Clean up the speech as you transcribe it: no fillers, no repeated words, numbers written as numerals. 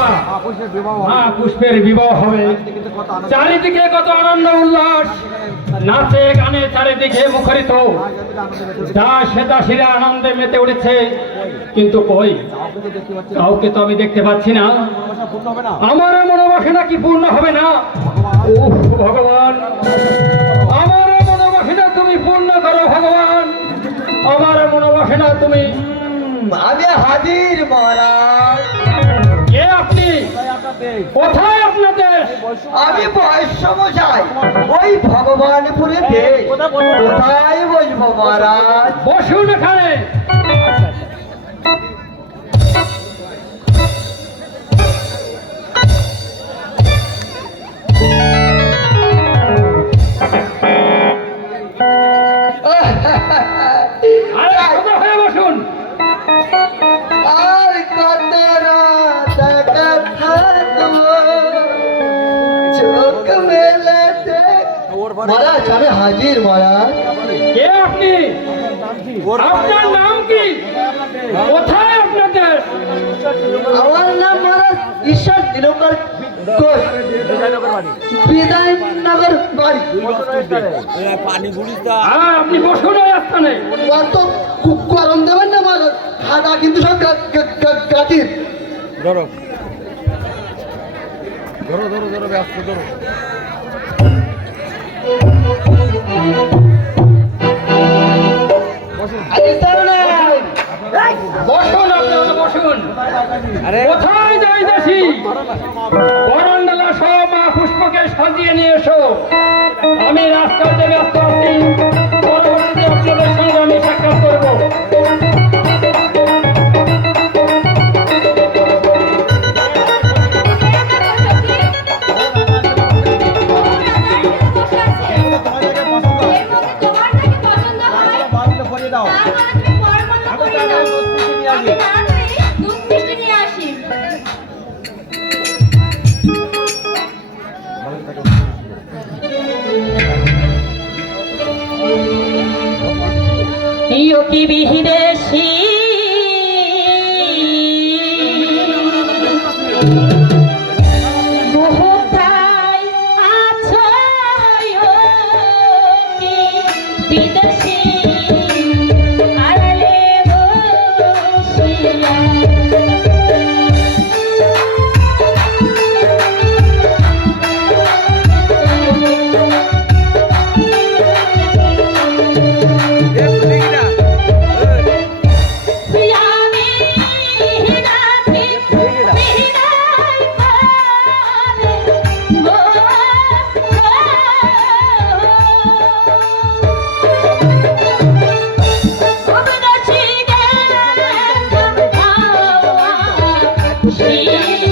বাবা, পুষ্পের বিবাহ হবে। চারিদিকে কত আনন্দ উল্লাস, নাচে গানে চারিদিকে মুখরিত, দাস দাসীরা আনন্দে মেতে উঠেছে। কিন্তু কই কাউকে তো আমি দেখতে পাচ্ছি না। আমার মনোবাসনা কি পূর্ণ হবে না? ও ভগবান, আমার মনোবাসনা তুমি পূর্ণ করো ভগবান, আমার মনোবাসনা তুমি। আমি হাজির মহারাজ। কে আপনি? কোথায় আপনাদের? আমি বৈষ্ণবমশাই, ওই ভগবানপুরে কোথায় বসবো মহারাজ? বসুন এখানে। আরে সোজা হয়ে বসুন। আর কত রাত থাকবো চোখ মেলাতে। মহারাজ আমি হাজির মহারাজ। কে আপনি? আপনার নাম কি? কোথায় আপনাদের? আমার নাম মহারাজ ঈশ্বর দিনকর ঘোষ, বিধাননগর বাড়ি। আপনি বসুন ওই স্থানে। কত গরম দেবেন না মহারাজ, খাদা কিন্তু সব গাছির। ধরো ধরো ধরো ধরো ব্যস্ত ধরো। বসুন আপনারা বসুন। কোথায় যাই দেখি? বরণডালা সব মা পুষ্পকে সাজিয়ে নিয়ে এসো। আমি রাস্তাতে ব্যস্ত আছি, পরবর্তীতে আপনাদের সঙ্গে আমি সাক্ষাৎ করবো। কি বিদেশি কোথায় আছো বিদেশি আড়ালে বসিয়া She